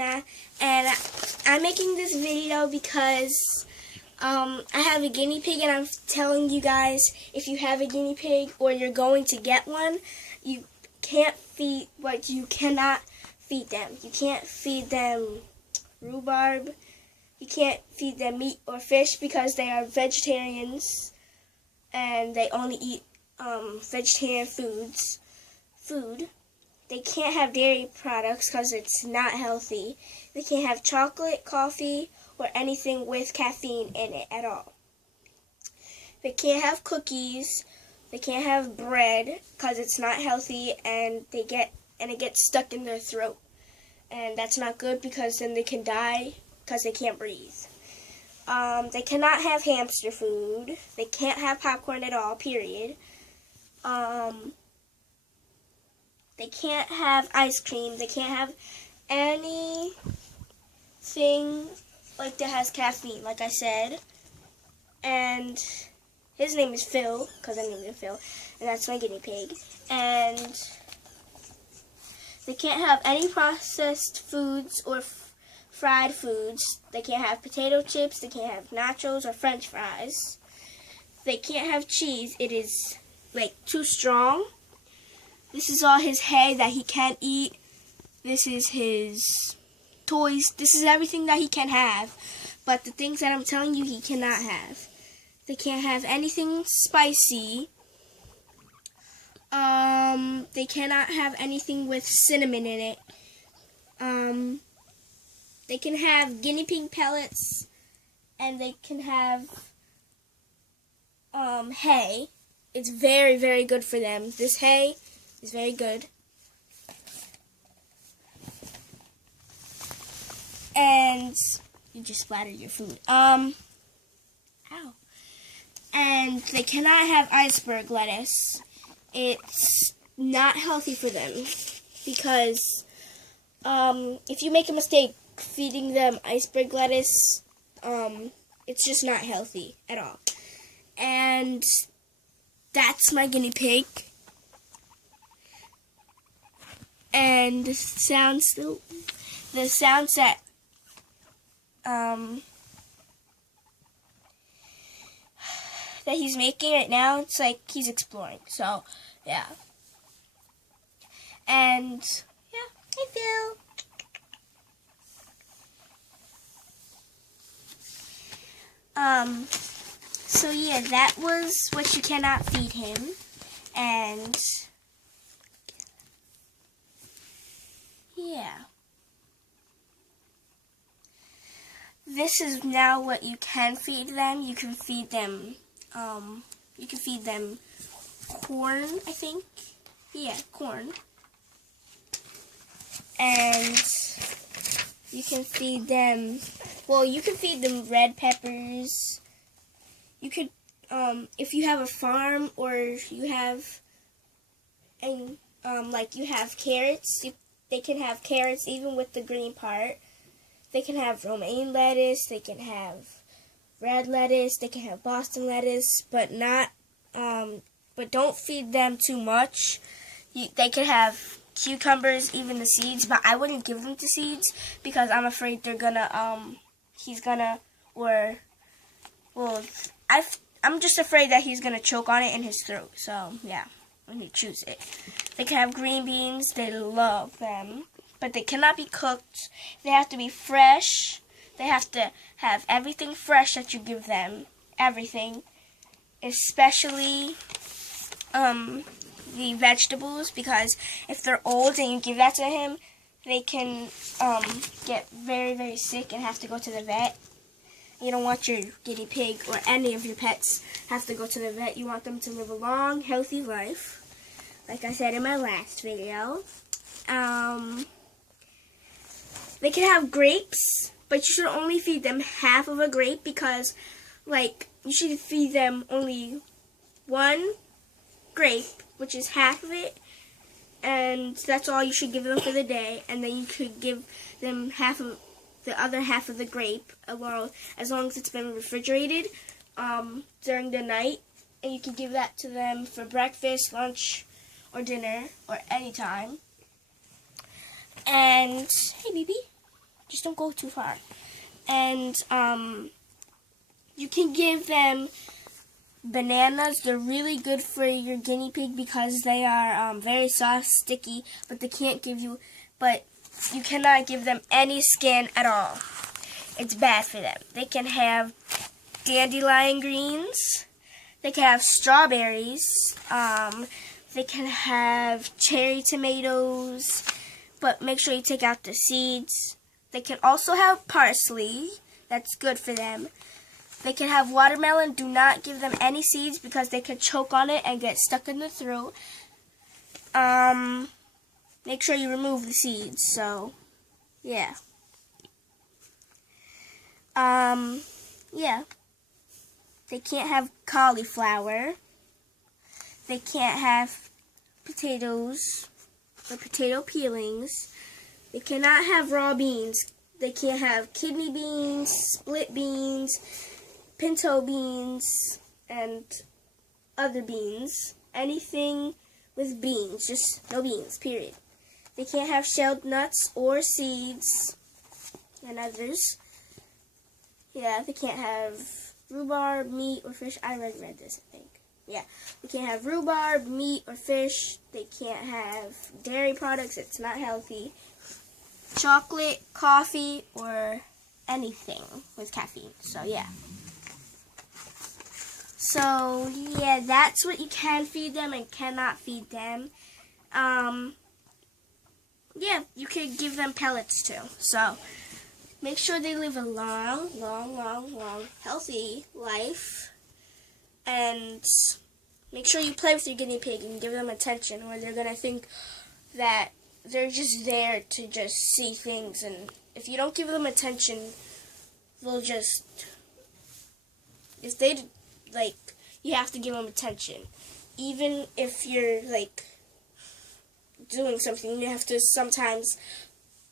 Luna, and I'm making this video because I have a guinea pig, and I'm telling you guys, if you have a guinea pig or you're going to get one, you cannot feed them. You can't feed them rhubarb. You can't feed them meat or fish because they are vegetarians and they only eat vegetarian food. They can't have dairy products because it's not healthy. They can't have chocolate, coffee, or anything with caffeine in it at all. They can't have cookies. They can't have bread because it's not healthy, and it gets stuck in their throat. And that's not good because then they can die because they can't breathe. They cannot have hamster food. They can't have popcorn at all, period. They can't have ice cream. They can't have anything like that has caffeine, like I said. And his name is Phil, because I named him Phil, and that's my guinea pig. And they can't have any processed foods or fried foods. They can't have potato chips. They can't have nachos or French fries. They can't have cheese. It is too strong. This is all his hay that he can't eat. This is his toys. This is everything that he can have. But the things that I'm telling you, he cannot have. They can't have anything spicy. They cannot have anything with cinnamon in it. They can have guinea pig pellets, and they can have hay. It's very, very good for them. This hay is very good. And you just splatter your food. Ow. And they cannot have iceberg lettuce. It's not healthy for them because if you make a mistake feeding them iceberg lettuce, it's just not healthy at all. And that's my guinea pig. And the sounds that that he's making right now, it's like he's exploring. So yeah. And yeah, hi Phil. So yeah, that was what you cannot feed him. And yeah. This is now what you can feed them. You can feed them corn, I think. Yeah, corn. And you can feed them, you can feed them red peppers. You could, if you have a farm or you have, you have carrots, they can have carrots even with the green part. They can have romaine lettuce, they can have red lettuce, they can have Boston lettuce, but don't feed them too much. They could have cucumbers, even the seeds, but I wouldn't give them the seeds because I'm afraid they're gonna, I'm just afraid that he's gonna choke on it in his throat. So yeah, when he chews it. They can have green beans. They love them, but they cannot be cooked. They have to be fresh. They have to have everything fresh that you give them. Everything, especially the vegetables, because if they're old and you give that to him, they can get very, very sick and have to go to the vet. You don't want your guinea pig or any of your pets have to go to the vet. You want them to live a long, healthy life, like I said in my last video. They can have grapes, but you should only feed them half of a grape because, you should feed them only one grape, which is half of it, and that's all you should give them for the day. And then you could give them the other half of the grape, as long as it's been refrigerated during the night, and you can give that to them for breakfast, lunch, or dinner, or any time. And hey, baby. Just don't go too far. And you can give them bananas. They're really good for your guinea pig because they are very soft, sticky, but you cannot give them any skin at all. It's bad for them. They can have dandelion greens. They can have strawberries. They can have cherry tomatoes, but make sure you take out the seeds. They can also have parsley. That's good for them. They can have watermelon. Do not give them any seeds because they can choke on it and get stuck in the throat. Make sure you remove the seeds. So, yeah. Yeah. They can't have cauliflower. They can't have potatoes or potato peelings. They cannot have raw beans. They can't have kidney beans, split beans, pinto beans, and other beans. Anything with beans, just no beans, period. They can't have shelled nuts or seeds and others. Yeah, they can't have rhubarb, meat, or fish. I already read this, I think. Yeah, they can't have rhubarb, meat, or fish. They can't have dairy products. It's not healthy. Chocolate, coffee, or anything with caffeine. So, yeah. So, yeah, that's what you can feed them and cannot feed them. Yeah, you could give them pellets, too. So, make sure they live a long, healthy life. And make sure you play with your guinea pig and give them attention, or they're going to think that they're just there to just see things. And if you don't give them attention, they'll just, you have to give them attention. Even if you're, doing something, you have to sometimes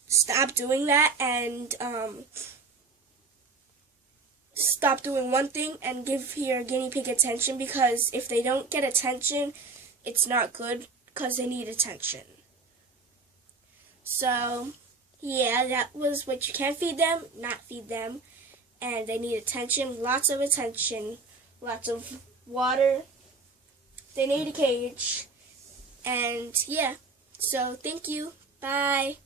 stop doing that and stop doing one thing and give your guinea pig attention, because if they don't get attention, it's not good because they need attention. So, yeah, that was what you can feed them, not feed them, and they need attention, lots of attention, lots of water. They need a cage, and yeah, so thank you, bye.